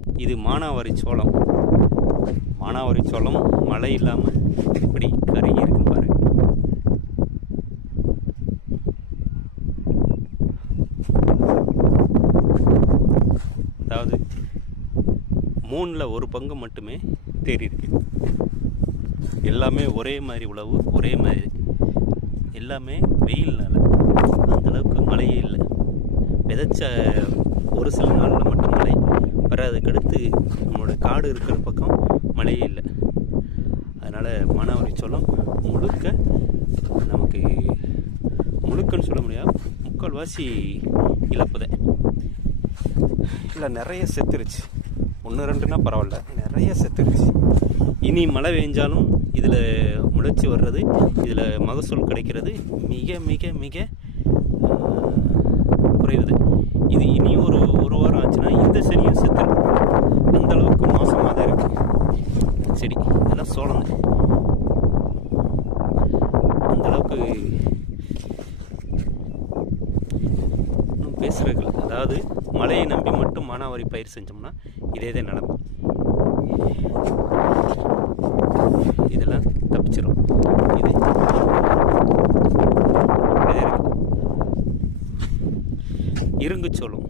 இது மானாவாரி சோளம். மானாவாரி சோளம் மழை இல்லாமல் இப்படி கருகி இருக்கும் பாரு. அதாவது 3ல் 1 பங்கு மட்டுமே தேறி இருக்கு. எல்லாமே ஒரே மாதிரி உழவு, ஒரே மாதிரி எல்லாமே வெயில்னால அந்தளவுக்கு மழையே இல்லை. விதைச்ச ஒரு சில நாளில் மட்டும் மழை வராதுக்கடுத்து நம்மளோட காடு இருக்கிற பக்கம் மழையே இல்லை. அதனால் மானாவாரி சோளம் முழுக்க நமக்கு முழுக்கன்னு சொல்ல முடியாது, முக்கால்வாசி இழப்புதான். இல்லை நிறைய செத்துருச்சு. 1-2னா பரவாயில்ல, நிறைய செத்துருச்சு. இனி மழை பெஞ்சாலும் இதில் முளைச்சி வர்றது, இதில் மகசூல் கிடைக்கிறது மிக மிக மிக குறைவுது. இது இனி ஒரு வாரம் ஆச்சுன்னா இந்த செடியும் செத்துடும். அந்தளவுக்கு மோசமாக தான் இருக்குது செடி. இதெல்லாம் சோளம் அந்தளவுக்கு இன்னும் பேசுகிறதுல. அதாவது மழையை நம்பி மட்டும் மானாவாரி பயிர் செஞ்சோம்னா இதே தான் நடக்கும். இதெல்லாம் தப்பிச்சிடும். இது இருங்குச்சோளம்